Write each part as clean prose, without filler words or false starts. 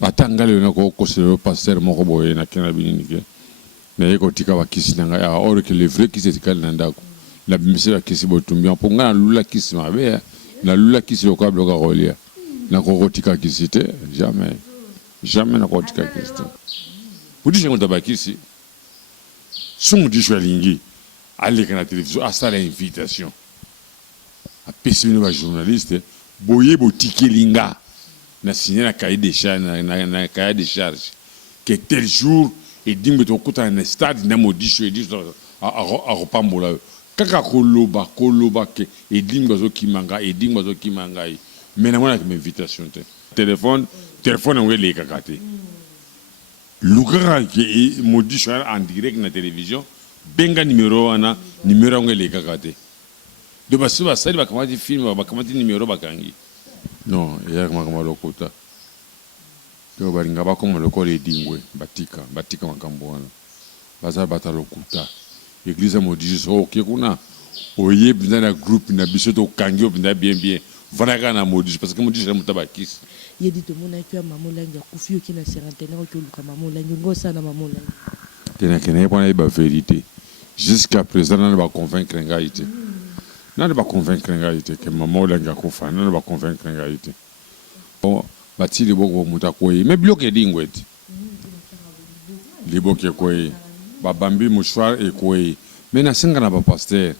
atangale na ko koselo pasteur moko boye na kena binini mais eko tika bakisi nanga ya or que le vrai kisi tikali na ndako la bimise bakisi botumbi mpo nga na lula kisi mabe na lula kisi ko bloka rolia na ko tika kisi te jamais na ko tika kisi te budi jengo tabakisi sumu di shwalingi aller na télévision à ça l'invitation a pessimino ba journaliste boye botiki linga na signé na cahier des charges na cahier des charges que tel jour et dimbe to kuta na stade na modisho et dit a repambola kaka koloba ke et dimbe zo kimanga et dimbe zo kimanga mais na mona invitation te téléphone on les kakate lukara ke modisho en direct na télévision benga numéro on les kakate de basuba sali bakamati film bakamati numéro bakangi non ya kama lokota to baringa bakoma lokole edingwe batika makambo wana baza batalokuta église modiji ok kuna oye binda na groupe na biso to kangi binda bien vanaka na modiji parce que modiji mutabakisi yedi to mona kwa mamolangi kufi okina serantenaire ko luka mamolangi ngosa na mamolangi tena kene pona ba vérité jusqu'à présent on va convaincre ngaite non va convaincre ngaite que mamolangi akufa non va convaincre ngaite bon batili boko mutakoi mais bloqué dingweti liboke koi babambi mouchoir et koi mais na singa na ba pasteur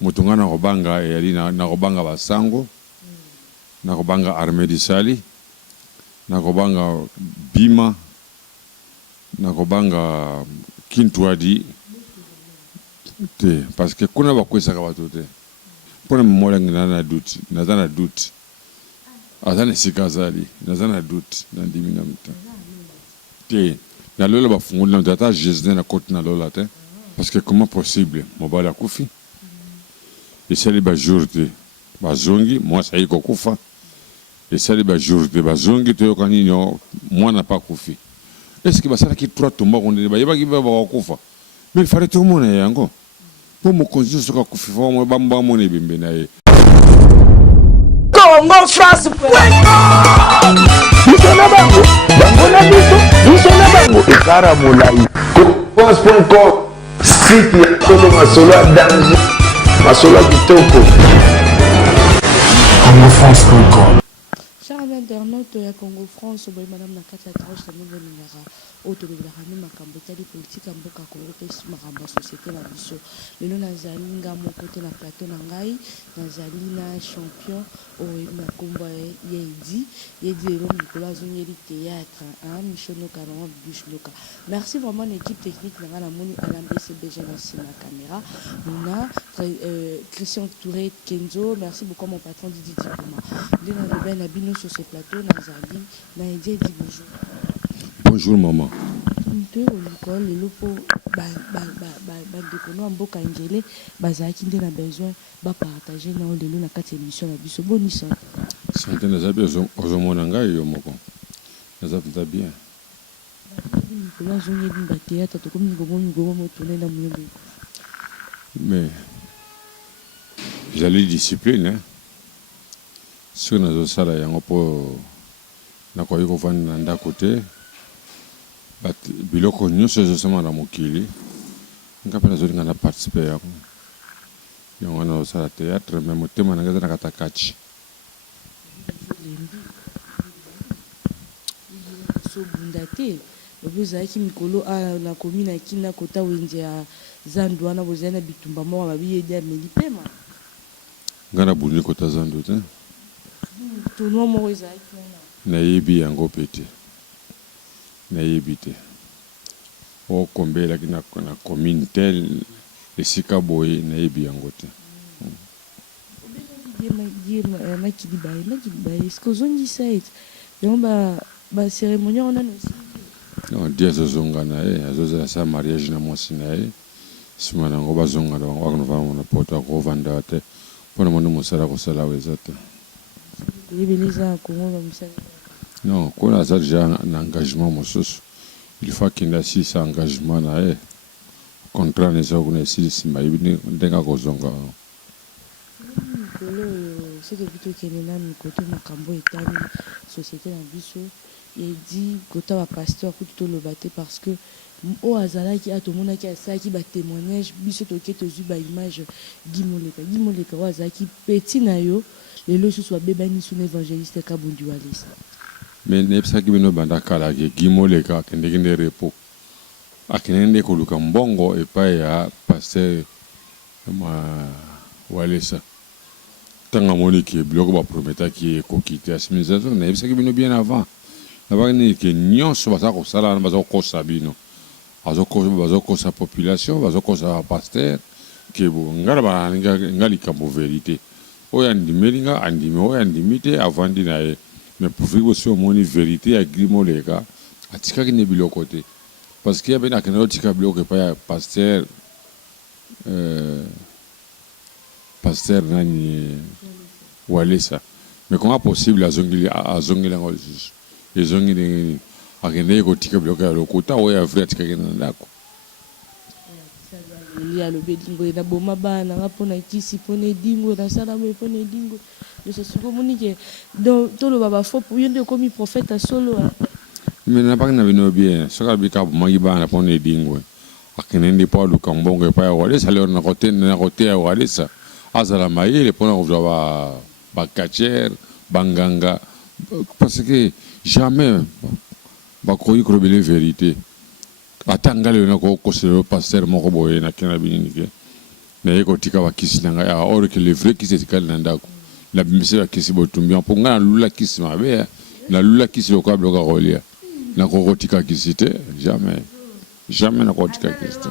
mutunga na robanga yali na robanga basango na robanga armée du sali na robanga bima na robanga kintwadi te parce que kuna bakwesa ka batote pona mola ngina na doute azana sikazali nazana doute na dimina mta te na lola bafungula ndata Jésus na côté na lola te parce que comment possible mobala kufi et ça les ba jour de bazongi moi ça y kokufa et ça les ba jour de bazongi to yokani no moi n'a pas kufi est-ce que basala ki trois tomba on ba yeba ki ba kufa mais il fallait tout le monde yango pour me conduire sur kufi fo mo bamba mo ne bimbe na ye Congo France Bisona bango bangona biso bisona bango ekara molai France.com site ya Congo masolo ya danger masolo ya kitoko Congo France.com Chers internautes ya Congo France boy madame na kati ya tranche na mbo lingara oto de rami makambo tali politique mboka Congo pe makambo société na biso lelo nazali ngamo côté na plateau na ngai nazali na champion o na komba yedi lelo Nicolas Zonyeli théâtre Michono Kalon Bushloka. Merci vraiment l'équipe technique na la moni Alain BCBG na la caméra Mona Christian Touré Kenzo merci beaucoup mon patron Didi Dipoma lelo na ben na bino sur ce plateau nazali na Edie dit bonjour. Bonjour maman. Nte olikol lelo po ba dekono mboka ngele bazaki nde na besoin ba partager na lelo na kati émission na biso bonisa. Santé na zabi ozomona ngai yo moko. Na zabi ta bien. Nicolas Zonyeli ba théâtre to comme ngomo mo tourner na muyombe. Mais j'allais discipline hein. Sur na sala yango po na ko yiko vanda na ndako but biloko nyonso ezosema na mokili ngape nazolinga na participe yako yango na osala théâtre me motema nanga eza na katakachi sobunda te obozalaki mikolo na komi na kina kota wenze ya zandu wana bozali na bitumba moko babiyedi ya meli pema nga na bundi kota zandu te tournoi moko ezalaki nayebi yango pe te nayebi te okombelaki na commune tel esika boye nayebi yango te makili baye eske ozongisa ete yango bacérémonie wana non di azozonga na ye azozala sa mariage na mwasi na ye nsima nango bazonga na bango bakonovana na poto akovanda te mpona moni mosala kosala awo eza te non kona aza déjà na engagement mosusu il faut akende asilisa engagement na ye contrat na eza kuna esilisi mayebi ndenge akozonga mikolo c'est que plutôt qu'il y a un côté makambo etani société na biso il dit côté va pasteur plutôt le battre parce que o azala ki atomona ki asa ki ba témoignage biso to keto zu ba image gimoleka o azala ki petit na yo lelo so bebani sur l'évangéliste Kabundi Walesa mais ne psa ki bino banda kala ke gimoleka kende repo akende ko luka mbongo e pa ya pasteur Walesa tanga moni ki bloco ba prometa ki ko quitter assimilation ne psa ki bino bien avant la bagni ke nyonso ba ko sala ba ko sabino bazoko sa population bazoko sa pasteur ke bo ngala ba ngali kambo vérité oya ndimelinga andime oya ndimite avandi na ye mais pour vivre aussi au moni vérité à grimoleka atika ki ne biloko te parce que ya bena kana tika biloko pa ya pasteur nani Walesa mais comment possible azongili ngol ezongili akende ko tika bloka lokuta oya vrai tika kena ndako ya lobedingo na boma bana ngapona kisi pone dingo na sala mo pone dingo je sais ko monike donc to lo baba fo pour yende comme prophète solo mais na pas na bino bien saka bika magi bana pone dingo akende ndi pa lu kambongo pa ya Walesa le na côté ya Walesa azala mayele pona ko ba kacher banganga parce que jamais bakoyi krobele vérité atangale na ko koselo pasteur moko boye na kena bininike na yeko tika bakisi nanga ya or que le vrai kisi tikali na ndako la bimise bakisi botumbi pour nga lula kisi mabe na lula kisi lokwa bloka rolia na ko tika kisi te jamais na ko tika kisi te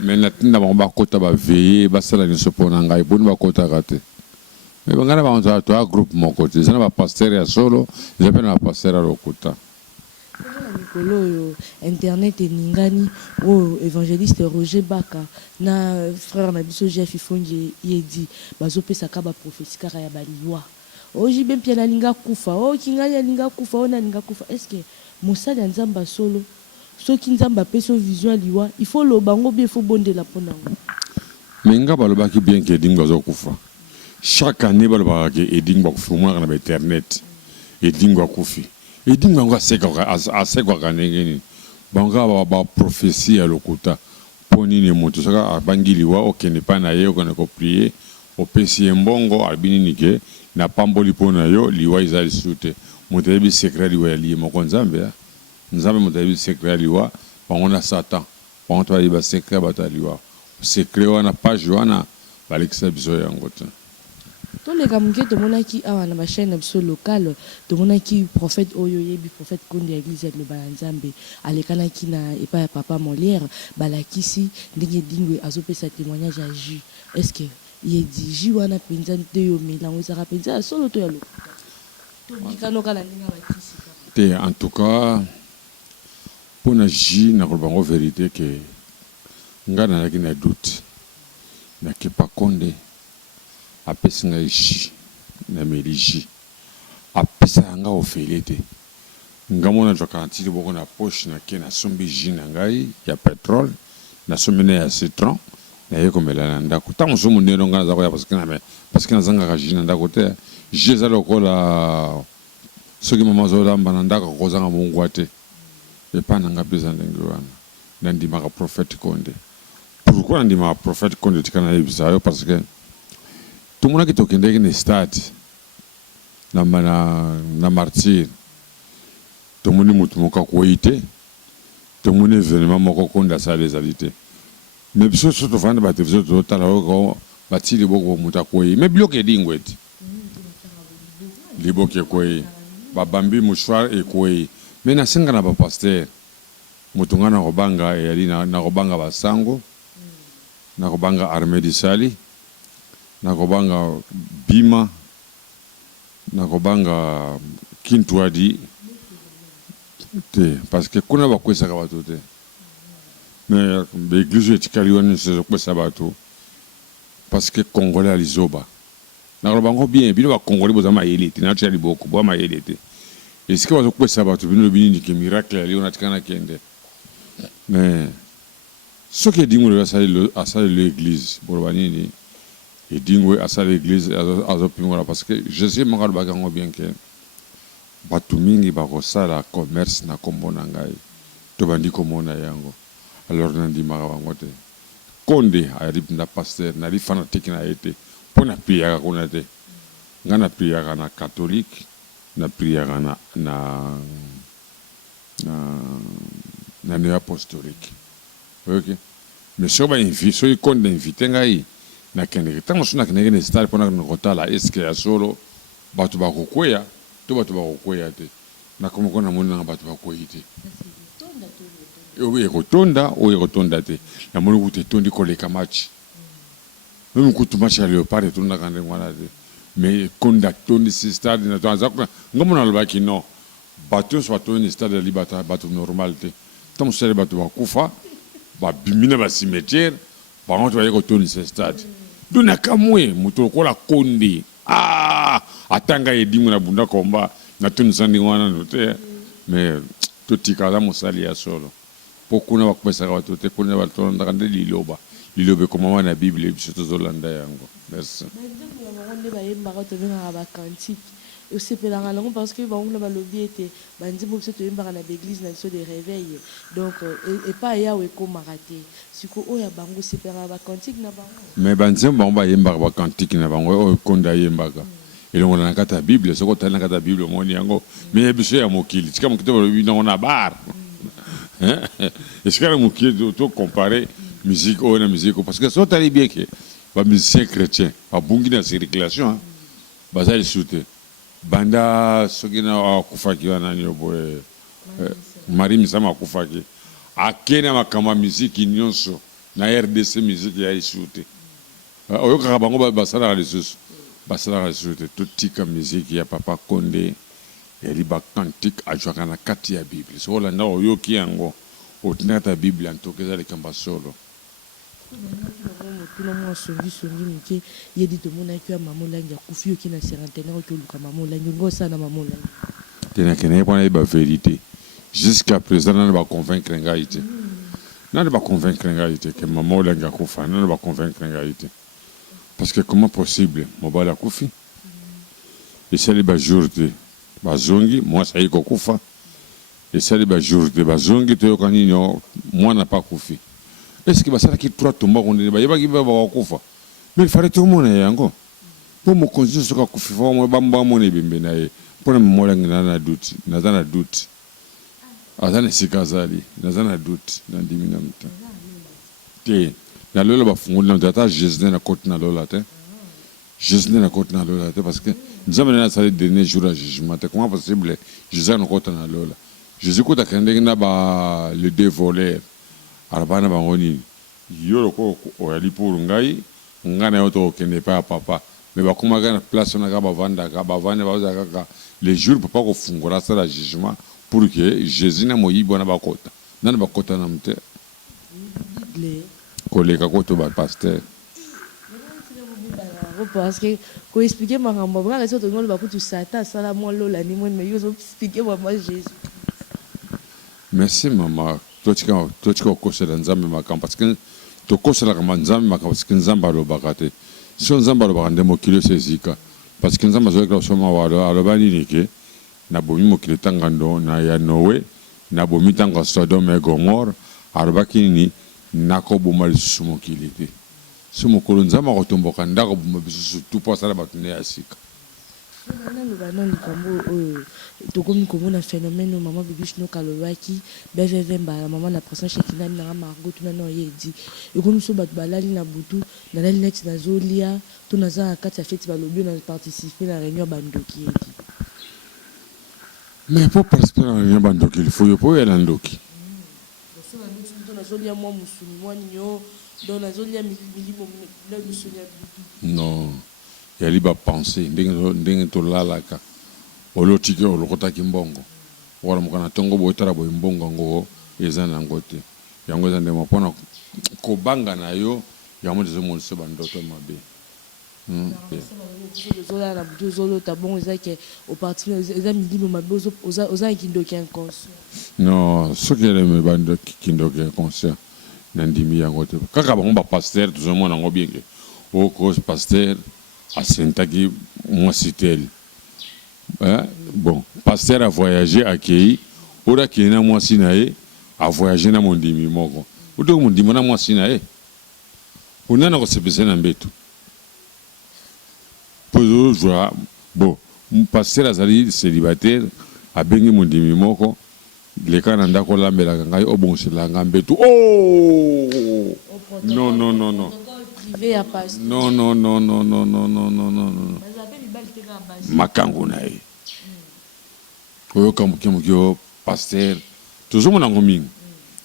mais na tinda ba kota ba veiller ba sala ni sopona ngai boni ba kota kate mais bangana ba onza to groupe moko te zana ba pasteur ya solo j'appelle na pasteur ya lokuta Nikolo internet ningani o évangéliste Roger Baka na frère na biso Jeff Ifonje yedi bazopesa ka ba prophétie kaka ya baliwa oji ben pia na linga kufa o kinganya linga kufa ona linga kufa est-ce que mosala nzamba solo soki nzamba peso vision liwa il faut lo bango bien faut bondela pona mais nga balobaki bien que dingo zokufa chaque année balobaka ke edingo kufa mwa na internet edingo kufi edingo ngo asekwa kanengeni banga ba prophétie ya lokuta poni ne moto saka abangiliwa okende pa na ye okone ko prier opesi mbongo albini nike na pamboli pona yo liwa izali sute moto yebi secret liwa li moko nzambe moto yebi secret liwa bangona satan bango to yebi secret bataliwa secret wana page wana balekisa biso yango te to le kamge to monaki awa na chaîne biso local to monaki prophète oyo yebi prophète Konde ya église de Banzambe alekana ki na epa ya papa Molière balakisi ndenge dingwe azopesa témoignage à Ju est-ce que il dit Ju wana penza te yo melango za penza solo to ya lokuta to bikano kala ndinga bakisi te en tout cas pour na Ju na ko vérité que ngana na kina doute na ke pa Konde apesi nga Ji na meliji apesa nga ofele te nga mona joka ntili boko na poche na ke na sombi Ji na ngai ya pétrole na sombi na ya citron na ye komela na ndako tango somo nero nga za ko ya parce que na zanga ka Ji na ndako te Ji za lokola soki mama zo lamba na ndako ko zanga mungwa te e pa na nga pesa ndenge wana na ndima ka prophète Konde pourquoi ndima prophète Konde tikana yebisa yo parce que tout le monde qui toque dans stade na martyr tout le monde mutumoka koite tout le monde événement moko konda sa les alités mais biso so to fanda ba television to tala ko batili boko muta koyi mais bloqué dingweti liboke koyi babambi mouchoir et koyi mais na singa na ba pasteur mutunga na kobanga yali na kobanga basango na kobanga armée di sali na kobanga bima na kobanga kintwadi te parce que kuna bakwesa ka bato te mais l'église etikali wana se kwesa bato parce que congolais alizoba na kobango bien bino ba congolais bozama yelete na tshali boko bo ma yelete est-ce que bazo kwesa bato bino bini ke miracle ali ona tikana kende mais ce que dit mon asali l'église pour banini et dingwe à ça l'église azopingola parce que Jésus m'a bagango bien que batu mingi bakosala commerce na kombo na ngai to bandi komona yango alors nandi makabango te konde ari na pasteur na li fanatique na été pona prière kuna te ngana prière na catholique na prière na apostolique ok mais so ba invite so konde invite ngai na kende tango suna kende ne style pona na kotala eske ya solo batu bakokwea to batu bakokwea te na komo kona mona batu bakoyi te oye kotonda te na moni kuti tondi koleka match même kutu match ya Léopard tonda kande ngwana te mais konda tondi si stade na to azakuna ngomona lobaki non batu so tondi stade libata batu normal te tamu sele batu bakufa ba bimina ba cimetière ba on to yeko tondi si stade duna kamwe muto kola kondi atanga edimu na bunda komba na tondi sandi ngwana no te mais totika la mosali ya solo pokuna bakupesaka bato te kuna batondaka nde liloba ekoma na bible biso tozolanda yango merci nde bayembaka tobengaka bacantique osepelaka nango parce que banguna balobi ete banzembo biso toyembaka na baeglise na biso de réveil donc epai yawe ekomaka te siko oyo ya bango osepelaka bacantique na bango mais banzembo bango bayembaka bacantique na bango oyo konde ayembaka elongola na kati ya bible soki otali na kati ya bible omoni yango mais biso ya mokili tika mokili te balobi nango na bar est-ce que nous pouvons comparer musique ou la musique parce que ça t'allait bien que les musiciens chrétiens à bungi na circulation bazali soute banda sogina kufaki wana nyobo Marie Misama kufaki akena makama musique nyonso na RDC musique ya soute oyo ka bango basala les soute tout tika musique ya Papa Konde yali bacantique ajwaka na kati ya bible so olanda oyoki yango otina ta bible antokeza likamba solo tuna mwa songi mike yedi tomonaki ya mamolangi akufi oki na cinquantenaire oki oluka mamolangi ngosa na mamolangi tena kene pona ba vérité jusqu'à présent nana ba convaincre ngai te nana ba convaincre ngai te que mamolangi akufa nana ba convaincre ngai te parce que comment possible mobala akufi et ça les ba jour te bazongi moi ça y kokufa et ça les bajour de bazongi to yokani no moi n'a pas kufi est-ce que basala ki trois tomba on ne ba yeba ki ba kokufa mais il fallait tout le monde yango pour mo konzi soka kufi fo mo bamba mo ne bimbe na ye pona mo la ngina na doute azana sikazali nazana doute na dimina mta te na lola ba fungula na data Jésus na côté na lola te Jésus na côté na lola te parce que nous avons le dernier jour à jugement. Comment possible Jésus n'a pas na lola. Jésus ko takende na ba le dévoleur. Arabana bangoni. Yo ko o yali pour ngai ngana yoto kende pa papa. Mais ba kuma ga na place na ga ba vanda ga ba vanda ba za ga les jours papa ko fungura ça le jugement pour que Jésus na moyi bona ba kota. Nana ba kota na mte. Kolega ko to ba pasteur. Parce que quand expliquer ma maman, moi réseau de ngolo bakutu sata sala moi lola ni moi mais yo expliquer moi Jésus. Merci maman. Toi tu ko se nzambe makam parce que to ko se la nzambe makam parce que nzamba lo bakate. Si nzamba lo bakande mokilo sezika parce que nzamba zo ka soma walo alobani nike na bomi mokilo tangando na ya Noé na bomi tanga Sodome et Gomorrhe alobaki ni nakobo mal sumokilite. Sumo kolonzama kotomboka ndako buma bisu tout pour ça la batune ya sika. Nana likambo tokomi komona phénomène maman bibish no kalowaki bevemba la maman na pression chez kinani na margot tuna no yedi ekomi so bat balali na butu na lali net na zolia to na za kati ya fête balobi na participer na réunion bandoki yedi. Mais pour participer à la réunion bandoki il faut y aller à ndoki. Non, il y a liba pensée, ndenge to lalaka. Olotike olokota kimbongo. Wala mukana tongo boitara bo mbongo ngo ezana ngote. Yango zande mapona ko banga na yo yango dezo mo se bandoto mabe. Zola na buto zolo tabon ezake au parti eza midi mo mabe oza kindoki inconscient. Non, ce qui est le bandoki kindoki inconscient. Nandimi yango te kaka bango ba pasteur tozomona ngo bien ke au cause pasteur à Saint-Agui, moi c'était bon, pasteur a voyagé à Kei, ora Kei moi sinae a voyagé na mondimi moko. Oto mondimi na moi sinae. On a se pese na mbeto. Pozo joa bon, pasteur azali célibataire a bengi mondimi moko. Les cas n'ont pas lambela ngai obonsela ngambetu. Oh non non non non. Non non non non non non non non non. Makango nae. Oyo kamukyo pasteur. Toujours mon angomi.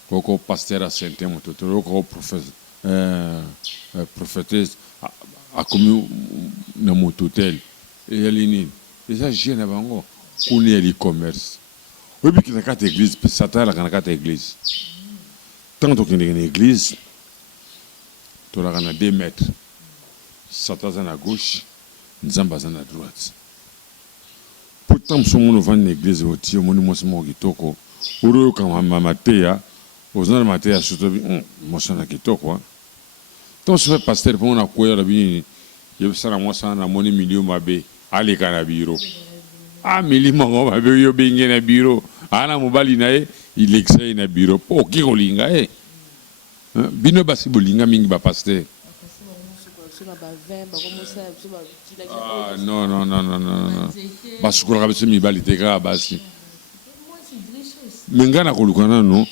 Oko pasteur à Saint-Thème toto oko prophétesse a commis na mototel. Et alini. Et ça j'ai na bango. Kuni ali commerce. Oui, puis qu'il y a quatre églises, Satan a quatre églises. Tant qu'il y a une église, tu as 2 mètres. Satan est à gauche, Nzamba est à droite. Pourtant, si on va une église, on va dire que c'est un kitoko. Pour quand on matéa, on a matéa surtout, moi c'est un kitoko. Donc, si on fait pasteur, pour on a quoi la vie, il y a ça la moi ça na moni milieu mabé, allez canabiro. Ah, milima ngoma be yo bengi na bureau. Ana mobali nae il excelle na bureau. Po ki kolinga bino basi bolinga mingi ba pasteur. Ah non non non non non. Basukula kabisa mibali teka basi. Mengana kolukana no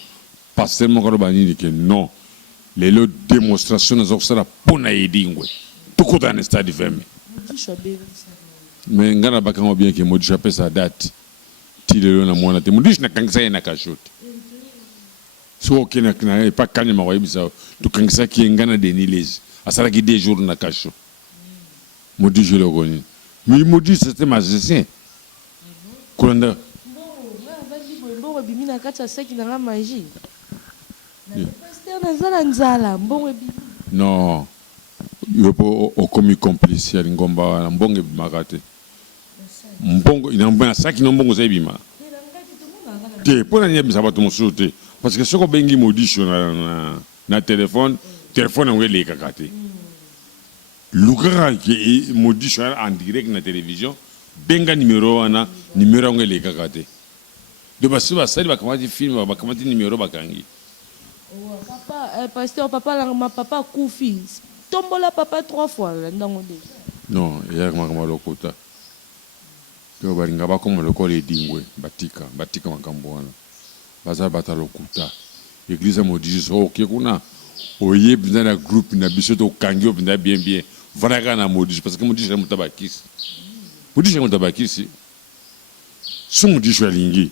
pasteur moko bani ke non. Les lots démonstration na zokisala pona edingwe. Tukuta na stade fermé. Mais ngana bakango bien que modi chapé sa date ti lelo na mwana te modi na kangisa na kashote so kena kana pas kanya ma wayibisa to kangisa ki ngana de nilezi asala ki 2 jours na kasho modi je le connais mais modi c'était magicien kolanda mbongo bimi na kati ya saki na magie pasteur na zala nzala mbongo bimi non yopo okomi complice ya ngomba na mbongo makate mbongo inambana saki na mbongo zaibima te pona nyebisa bato mosusu parce que soko bengi modisho na téléphone ngele kakate lukara ki modisho en direct na télévision benga numéro ngele kakate de basiba sali bakamati film bakamati numéro bakangi papa pasteur papa la ma papa kufi tombola papa 3 fois ndango de non ya kama lokota to baringa bakoma lokole edingwe batika makambo wana baza batalokuta église modise ok kuna oye bina na groupe na biso to kangio bina bien vanaka na modise parce que modise mutabakisi son modise alingi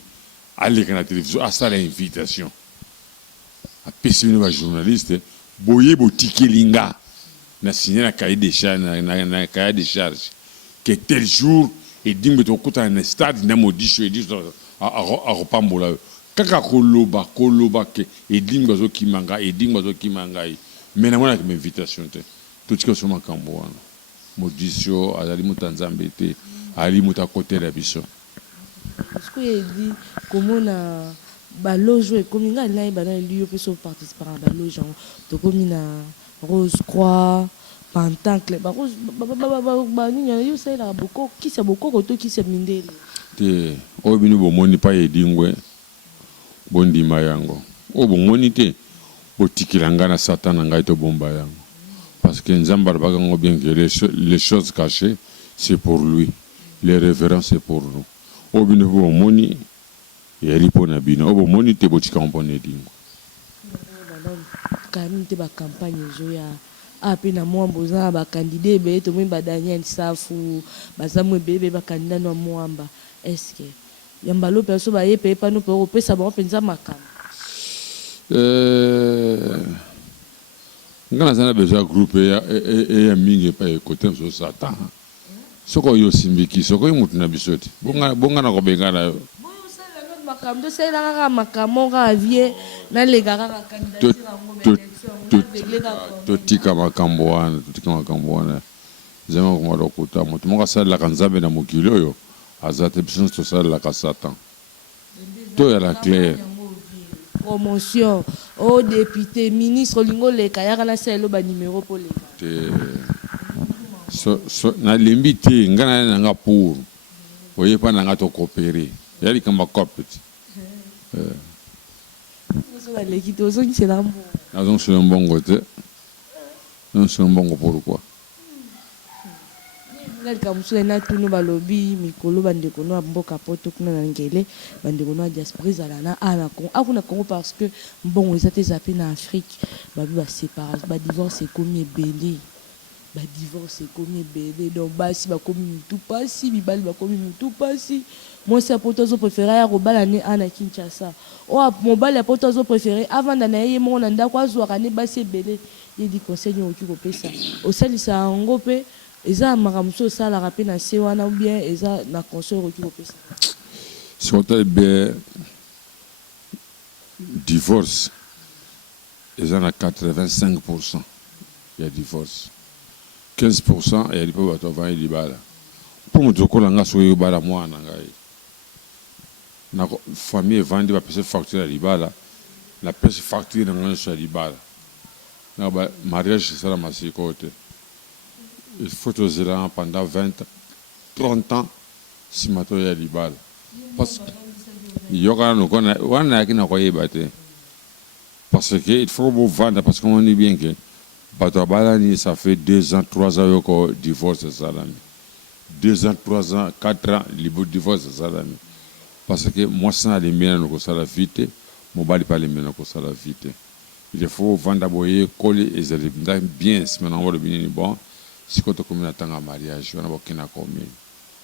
aller na télévision à ça l'invitation a pessimino ba journaliste boye botiki linga na signer na cahier de charge na cahier de charge que tel jour et dimbe to kuta na stade na modisho et dit a repambola kaka koloba ke et dimbe zo kimanga mais na mona que invitation te tout ce que so makambo wana modisho azali mutanzambe te ali mutakote la biso est-ce que il dit comment na balojo et comme nga na bana liyo peso participer à balojo to comme na Rose Croix Pentacle ba rose ba ni yo sai la boko kisa boko ko to kisa mindele te o binu bo moni pa edingwe bondi mayango o bo moni te o tikilanga na Satan ngai to bomba yango parce que nzamba ba ngo bien que les choses cachées c'est pour lui les révérences c'est pour nous o binu bo moni yali pona bino o bo moni te bo tika mpone edingwe quand te ba campagne zo ya ape na mwamba oza ba candidat be to mba Daniel Safu bazamu bebe ba candidat no mwamba est-ce que yamba lo perso ba yepe pa no po pesa ba penza makana ngana sana besoin groupe ya mingi pa côté so Satan soko yo simbiki soko mutu na bisoti bonga na ko bengana makambo c'est la makambo ga vie na le ga candidat totika makambo wana zema ko marokuta mutu monga sala kanzabe na mokilo yo azate biso to sala ka Satan to ya la claire promotion au député ministre lingo le kaya na selo ba numéro pour les na limité ngana nanga pour oye pa nanga to coopérer yali kamba corporate la l'équipe aux autres c'est là donc c'est un bon côté non c'est un bon pourquoi comme ça na tout nous balobi mikolo bande ko no mboka poto kuna na ngele bande ko no diaspora za na ana ko akuna Congo parce que bon les athées appelés en Afrique ba séparation ba divorce comme belé ba divorce comme belé donc basi ba comme tout pasi bibali ba comme tout pasi moi c'est poto zo préféré ya robala ne ana Kinshasa o mon bal poto zo préféré avant d'ana ye mon nda kwa zo kana basi belé il dit conseil au ki ko pesa au salisa ngope eza maramuso sala rapé na se wana ou bien eza na consort au ki ko pesa surtout be divorce eza na 85% ya divorce 15% ya lipo bato vandi libala pour moto kolanga soyo bala mwana ngai na famille vandi ba pesa facture ya libala na pesa facture na ngana so ya libala na ba mariage sala masikote il faut oser là pendant 20 30 ans si mato ya libala parce que yoka no kona wana kina koyeba te parce que il faut vous vendre parce qu'on est bien que bato balani ça fait 2 ans 3 ans yoko divorce salami 2 ans 3 ans 4 ans libre divorce salami parce que moi ça les miens ko sala vite mon bali pas les miens ko sala vite il faut vendre boyer coller et ça bien si maintenant on va bien bon si quand on a tant à mariage on a pas qu'un commun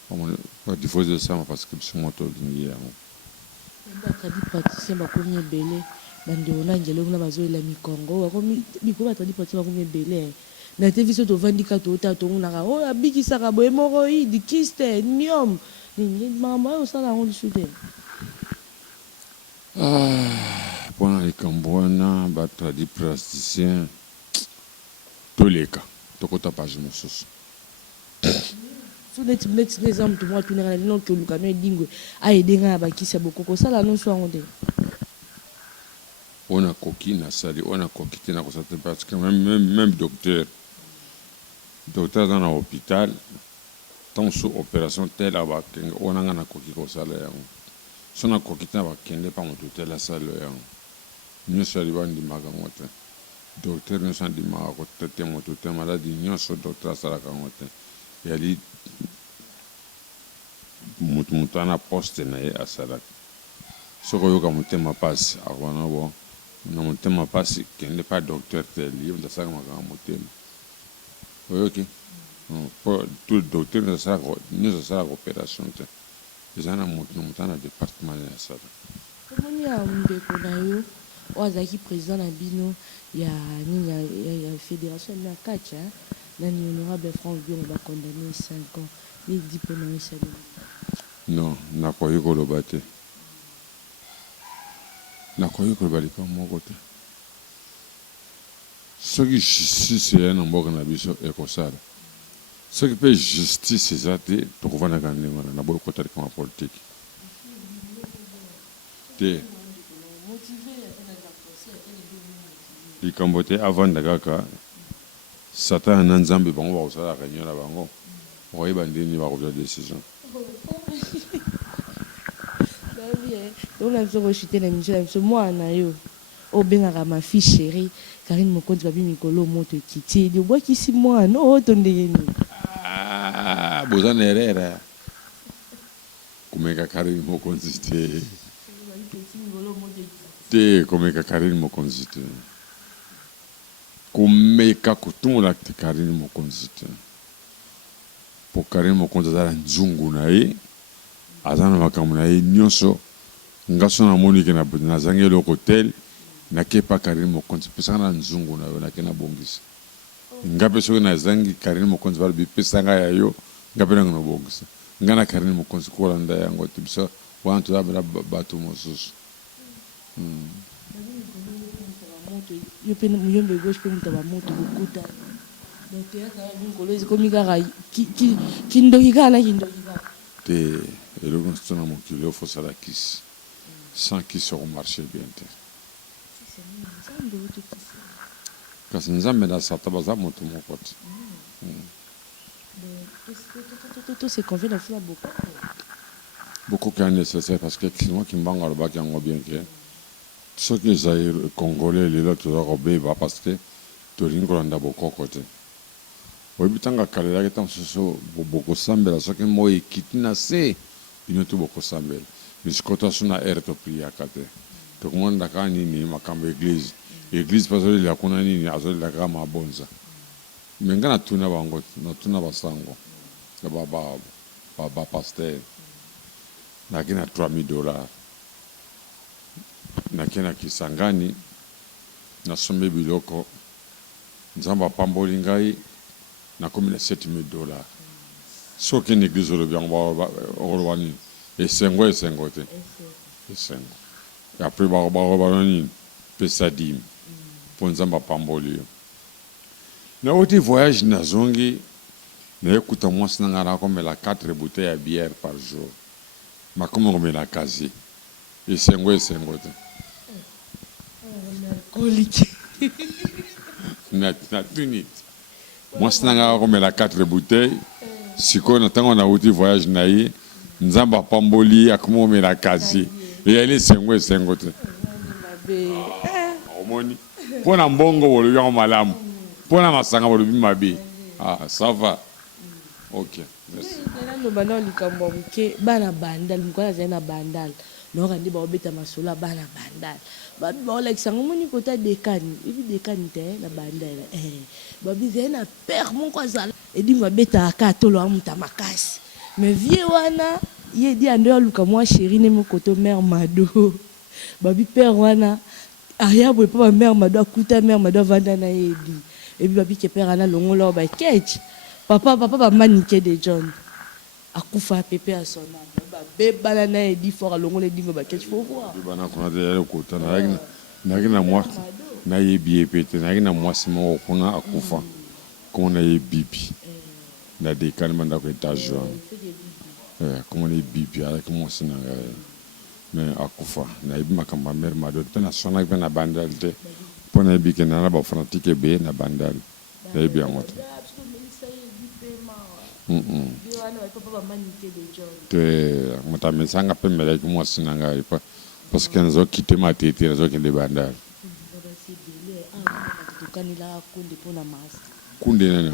on divorce de ça parce que c'est mon tour d'hier on a dit praticien ba komi belé bande ona ngelo na bazo la mikongo bakomi biko ba tadi praticien ba komi belé na te viso to vandika to ta to na o abikisa ka boye moko di kiste niom ni mama o sala on sude pour les cambouana ba tradi praticien tous les cas to kota page mosusu so net exemple to moi to na non to lukano dingo a edenga ba kisa bokoko sala non so onde on a coquille na sali on a coquille na ça parce que même docteur dans l'hôpital tant sur opération telle aba on a na coquille ko sala ya so na coquille na ba kende pa mo tel la sala ya ñu sali bandi magangote docteur ne s'en dit ma ko tete mo tout maladie ñu so docteur sala ka ngote yali mutana poste na ye asala soko yoka mutema passe avana bon na mutema passe kende pas docteur tel il da saka maka mutema ok pour tout docteur ne sera ni ça opération te ezana mutana département ya sala comment ya mbeko na yo wazaki président na bino ya nini ya fédération na kacha na honorable France bien va condamner 5 ans ni diplôme ça non na koyi ko lobate na koyi ko balika moko te soki justice ya na mboka na biso ekosala soki pe justice ezate tokovanda ka ndenge wana na boyi kotali kama politique te likambo te avanda kaka satan na nzambe bango bakosala réunion na bango okoyeba ndeni bakozwa décision donc la biso kochute na mission na biso mwana yo obengaka ma fille chérie Karine Mokonzi babi mikolo moto ekiti obwakisi mwana oyo to ndenge nini boza na erreur komeka Karine Mokonzi te komeka Karine Mokonzi te komeka kotungola te Karine Mokonzi te po Karine Mokonzi azala nzungu na ye aza na makambo na ye nyonso ngaso na monike na zangi eloko tel nakepa Karine Mokonzi pesanga na nzungu na yo nake na bongisa ngape soki na zangi Karine Mokonzi balobi pesanga ya yo ngape nango na bongisa nga na Karine Mokonzi kolanda yango te biso wana tozabela bato mosusu yo mpe muyombe gauche mpe moto bamoto kokuta donc eyaka mikolo ezikomi kaka kindoki kaka na kindoki kaka te eloko nyonso na mokili ofosala kisi sans kisi okomarche bien te kasi nzambe na sata baza moto moko te c'est convient de faire beaucoup. Beaucoup qui est nécessaire parce que moi qui m'en parle qui en bien que ceux qui sont congolais les autres robés parce que tout le monde a beaucoup côté. Oui, bitanga kalela que tant so beaucoup sambela ceux qui moi kitina c'est une tout beaucoup sambela. Mais ce côté suna erto priya kate. Tout le monde a kani ni makambo église. Église parce que la kuna nini azoli la grama bonza. Mais ngana tuna bango na tuna basango. Baba pasteur. Nakina $3,000 nakina Kisangani nasombe biloko nzamba pamboli ngai nakomi na $7,000 soki une église olobi yango oloba nini esengo te esengo apres bakobana nini pesa dime mpo nzamba pamboli yo nauti voyage nazongi nayekuta mwasi na ngai nakomela 4 bouteilles ya bière par jour makoma komela kazi esengo te na tunit mwasi na ngai akomela 4 bouteilles sikoyo na ntango nauti voyage na ye nzambe apamboli akoma komela kazi eyali esengo te omoni mpo na mbongo bolobi yango malamu mpo na masanga bolobi mabe ça va ok merci naloba likambo moke bana bandal mokolo azali na bandal nokandi baobeta masolo ya bana bandal baolakisa yango moni kota dekani ebi dekani te na bandal babi zali na pere moko azala edingo abetaka ka atoloka moto makasi mais vie wana ye edi ando aluka mwa sheri nemi koto mare mado babi pere wana aya boye mpo bamare mado akuta mare mado avanda na ye edi ebi babi ke pere ana longola baketch papa bamanike de John akufa pepe à son âme babebana na edi fort alongola edingo baketch faut voir bana kuna te yale kota na moi na ye biye pete na mwasi moko kuna akufa como na ye bibi na dekani manda ko etage como na ye bibi avec mwasi na ngai mais akufa na yebi makambo ya mare mado mpe na sonaki mpe na bandal te mpo na yebi kenda na bafanatike ebeye na bandal nayebi yango te te moto amesanga mpe melaki mwasi na ngai parce que nazokite matete nazokende bandal kunde nene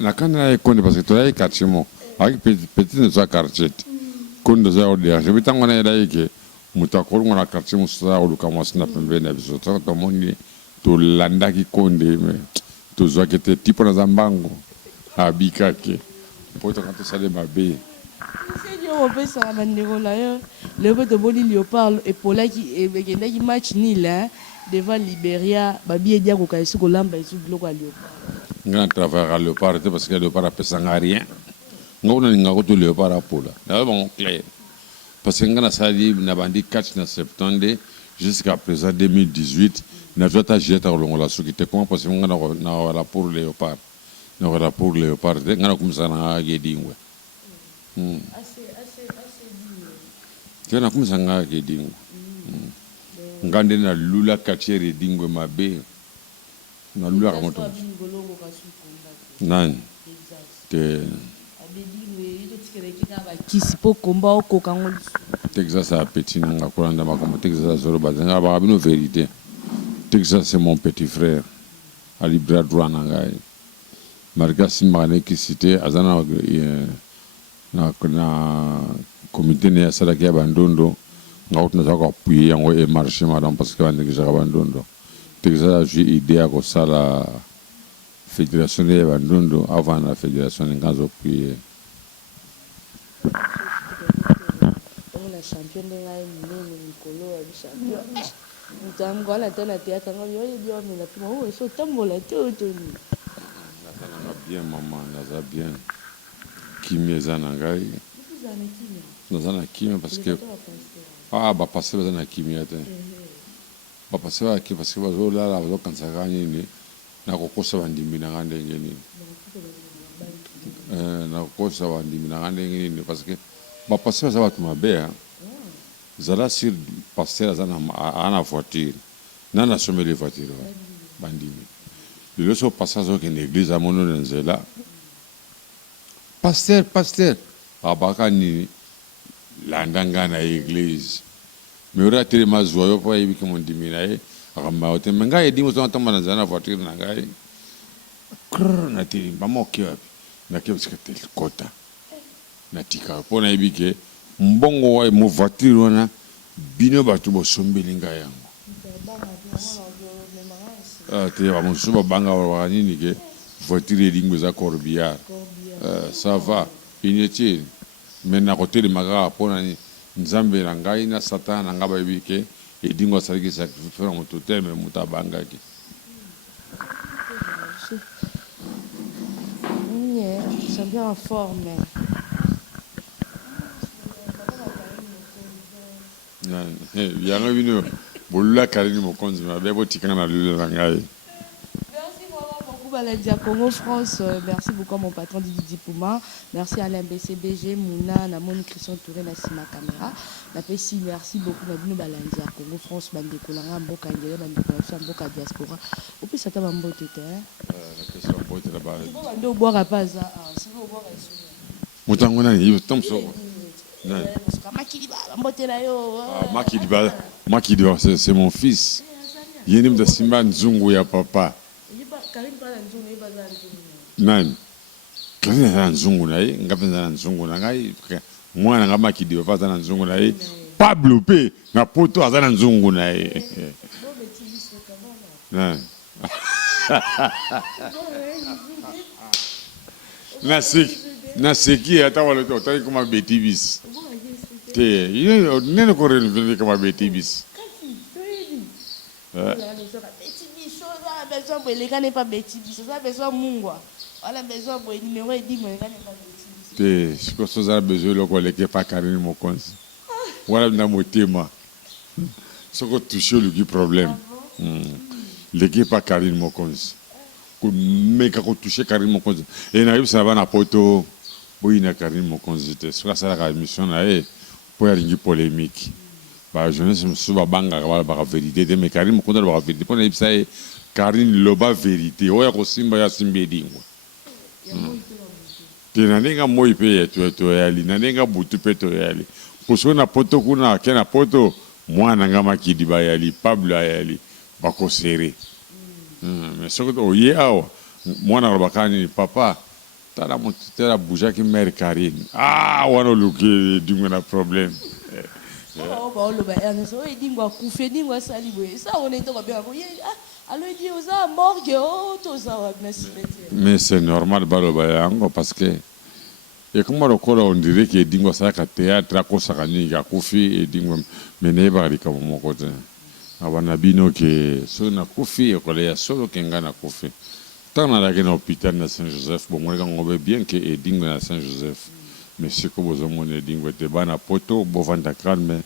nakani na ye konde parce que toyai quartier mo aki petit nezoa quartier te konde nezoya oderage bitango na yeda ye ke moto akolongo na quartier mosusu akoluka mwasi na pembeni na biso soko tomoni tolandaki konde me tozwaki te tipo na za mbango abikaki mpo toka tosali mabe opesaka bandeko na yo lelo mpe toboli léopard ekendaki match nil devant Libéria babi edi akoka esi kolamba esu biloko ya léopard nga na travaillaka léopard te parce que léopard apesanga rien nga kuna ningako to léopard apola nayo bango clair parce que nga nasali na bandi 4 na septembre jusqu'à présent 2018 nazwa ta jeta kolongola soki te comment parce que nga nawala pour léopard nawala pour léopard te nga nakumisaka nanga kedingwe te nakumisa nanga kedingwe nga nde nalula quartier edingwe mabe nalulaka moto nani te kisi po komba okoka ngo Texas a petit nanga kolanda makambo Texas azoloba nga baka bino vérité Texas c'est mon petit frère ali bras droit na ngai marika simbaka ne kisi te aza na comité ne asalaki ya bandondo nga kuti nazala koapuye yango emarché madame parce que bandekisaka bandondo Texas azwi idée ya kosala fédération ya bandondo avant na fédération nga azopuye champion de ngai minene mikolo ya champion ntango ala tana théâtre ngo yo yebi wa mela pima o so tambola te otoni nazalanga bien maman naza bien kimi eza na ngai naza na kimi parce que bapase baza na kimia te bapase baki parce que bazolala bazokanisaka nini nakokosa bandimi na nga ndenge nini nakokosa bandimi na nga ndenge nini parce que bapase baza bato mabe zala sur pasteur aza na voiture nani asomeli voiture bandimi le so passage au l'église à mon nom là. Pasteur. Abaka ni landanga na église. Mais ora tele mazoyo pa yebi ke mon dimina e. Akamba ote menga edi mo tonta manazana voiture na ngai. Krr na tele ba moki wapi. Na ke bisikete kota. Na tika pona yebi ke mbongo wa mo voiture wana bino batu bo sombelinga yango. Te ba mo suba banga wa nini ke voiture lingo za corbillard. Ça va, inutile. Maintenant, côté de Maga, pour Nzambe, Nangai, na Satan, Nangaba, Bike, et Dingo Sagi sacrifié en tout terme, Mutabangaki. C'est bien en forme. Il y a un vino, Boula Karine Mokonzi, ma belle Tikana, Langai. Balandia Congo France, merci beaucoup à mon patron Didi Pouma, merci à l'MBCBG, Mouna, Namoni Christian Touré, Nassima Caméra, merci beaucoup à Bino Balandia Congo France, Bandeko Langa, Mboka Ndele, Bandeko Langa, Mboka Diaspora. Au plus, ça t'a un beau tété. La question est bonne là-bas. Tu vas boire à pas ça, si vous boire à ça. Moutangona, il tombe sur. Makidiba, c'est mon fils. Yenim de Simba Nzungu ya papa. Nani Karine ana nzungu na ye ngapenza na nzungu na ngai mwana nga Makidiba paza na nzungu na ye Pablo pe na poto aza na nzungu na ye nani na seki ata wale to tari kama betibis te nene ko renouveler kama betibis besoin pour les gars n'est pas bêtise, ça besoin mungwa. Voilà besoin pour numéro et dit mais les gars n'est pas bêtise. C'est quoi ça besoin le collègue pas Karine Mokonzi. Voilà na motema. Ce que touche le problème. L'équipe pas Karine Mokonzi. Mais quand toucher Karine Mokonzi et n'arrive ça va na poto boy na Karine Mokonzi te. C'est ça la mission na pour y avoir polémique. Bah jeunesse me souba banga ba vérité de mais Karine Mokonzi ba vérité pour na ça Karine loba vérité oya ko simba ya simbedingwa tinanenga moi pe to yali nanenga butu pe to yali poso na poto kuna kena poto mwana nga Makidiba yali Pablo yali bako seré mais soko oye awa mwana bakani papa tala mutera bouja ki mère Karine wana luki dingo na problème mais c'est normal parce que et comme on dirait que dingo ça ka théâtre à kosakani ya kufi et dingo mais ne ba rika mo côté abana bino que so na kufi ko le ya solo kenga na kufi tana la na hôpital na Saint-Joseph bon moi on bien que et dingo na Saint-Joseph mais c'est que vous avez dingo te bana poto bo vanda calme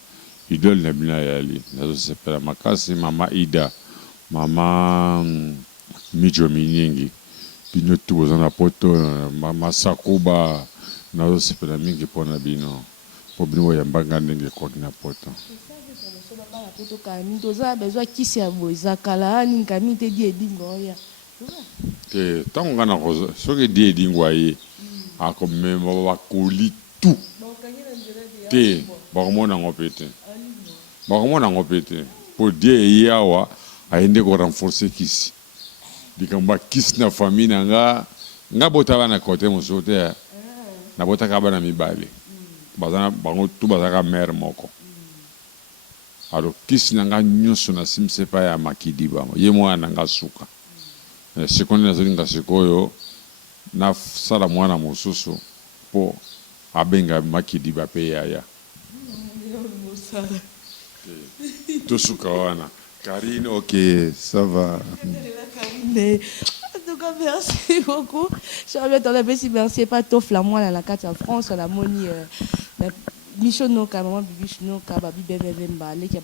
idole na bina yali nazo sepela makasi mama Ida mama Mijo Miningi bino tu bozana poto mama Sakuba nazo sepela mingi pona bino po bino ya mbanga ndenge ko na poto poto kani toza besoin kisi ya boza kala ni kami te di edingo ya te tonga na roza soki di edingo ye ako memo wa koli tout te bakomona ngopete pour die yawa aende ko renforcer kisi dikamba kisi na famille nga bota bana côté mosote na bota ka bana mibale bazana bango tu bazaka mère moko alors kisi nga nyonso na simse pa ya Makidiba ye mwana nga suka sekonde na zolinga sekoyo na sala mwana mosusu po abenga Makidiba pe yaya tout ce qu'on a. Karine, ok, ça va. En tout cas, merci beaucoup. Je reviens dans la merci pas tout flamand à la carte en France, la monnaie. Michonoka, maman Bibi Chinoka, Babi Bemba, qui a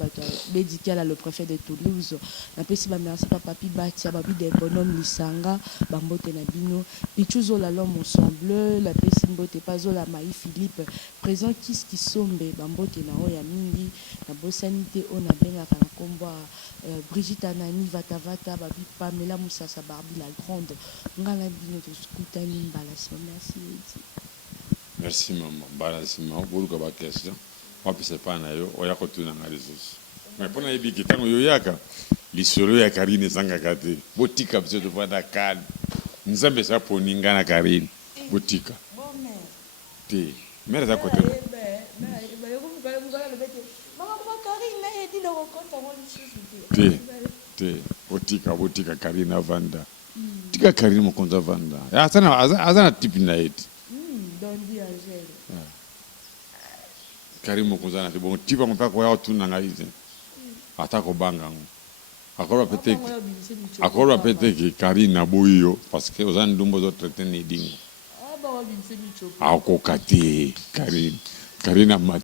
médical le préfet de Toulouse. La pesi ba merci papa Papi Batia, Babi des bonhommes Lisanga, Bambote Nabino, Pichuzo la l'homme ensemble, la pesi Mbote Pazo la Maï Philippe, présent qui sombe, Bambote na Oya Mingi, la Bossanité, on a bien à combat, Brigitte Anani, Vata, Babi Pamela Moussassa Barbie la grande, Ngala Bino de Scoutani, Balas, merci. Merci maman. Balassima, beaucoup de questions. Moi, je ne sais pas, on y a continué dans les autres. Mais pour les big temps, il y a l'histoire de Karine Sangakate. Botika, vous êtes de Dakar. Nous avons ça pour Ningana Karine. Botika. Té. Mais à côté. Té. Botika, Karine Vanda. Tika Karine Mokonza Vanda. Azana tipi na eti. Karimu kuzana bon tipa mpaka kwa watu na ngaize atako banga akora pete ki Karina boyo parce que ozan dumbo zo traiter ni dingo akokati Karina